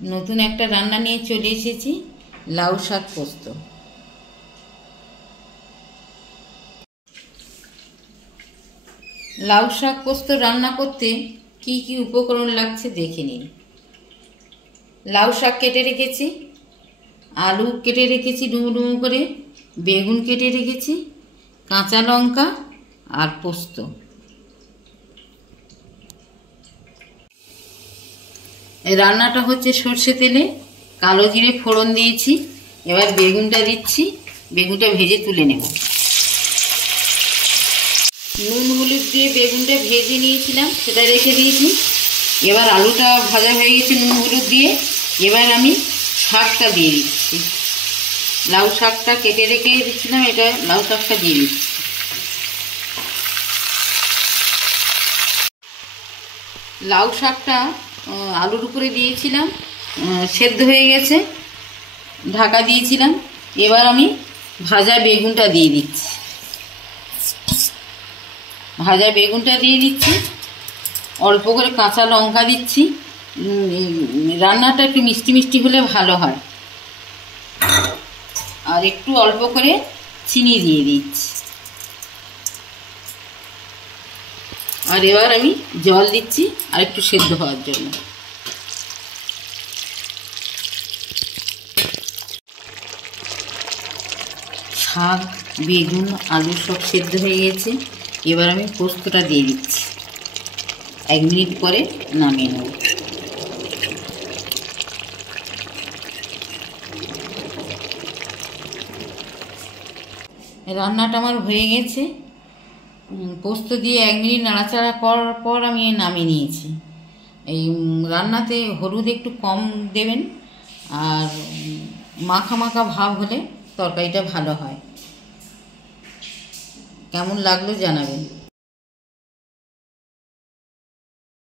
নতুন একটা রান্না নিয়ে চলে এসেছি, লাউ শাক পোস্ত। লাউ শাক পোস্ত রান্না করতে কি কি উপকরণ লাগছে দেখে নিন। লাউ শাক কেটে রেখেছি, আলু কেটে রেখেছি ডুমো ডুমো করে, বেগুন কেটে রেখেছি, কাঁচা লঙ্কা আর পোস্ত। এই রান্নাটা হচ্ছে সর্ষে তেলে, কালো জিরে ফোড়ন দিয়েছি। এবার বেগুনটা দিচ্ছি, বেগুনটা ভেজে তুলে নেব। নুন হলুদ দিয়ে বেগুনটা ভেজে নিয়েছিলাম, সেটা রেখে দিয়েছি। এবার আলুটা ভাজা হয়ে গেছে নুন হলুদ দিয়ে। এবার আমি শাকটা দিয়ে দিচ্ছি, লাউ শাকটা কেটে রেখে দিচ্ছিলাম, এটা লাউ শাকটা দিয়ে দিচ্ছি। লাউ শাকটা আলুর উপরে দিয়েছিলাম, সেদ্ধ হয়ে গেছে, ঢাকা দিয়েছিলাম। এবার আমি ভাজা বেগুনটা দিয়ে দিচ্ছি, ভাজা বেগুনটা দিয়ে দিচ্ছি। অল্প করে কাঁচা লঙ্কা দিচ্ছি। রান্নাটা একটু মিষ্টি মিষ্টি হলে ভালো হয়। আর একটু অল্প করে চিনি দিয়ে দিচ্ছি। আর এবার আমি জল দিচ্ছি আর একটু সেদ্ধ হওয়ার জন্য। শাক, বেগুন, আলু সব সেদ্ধ হয়ে গেছে। এবার আমি পোস্তটা দিয়ে দিচ্ছি। 1 মিনিট পরে নামিয়ে নেব। রান্নাটা আমার হয়ে গেছে। পোস্ত দিয়ে 1 মিনিট নাড়াচাড়া করার পর আমি নামিয়ে নিয়েছি। এই রান্নাতে হলুদ একটু কম দেবেন, আর মাখা মাখা ভাব হলে তরকারিটা ভালো হয়। কেমন লাগলো জানাবেন।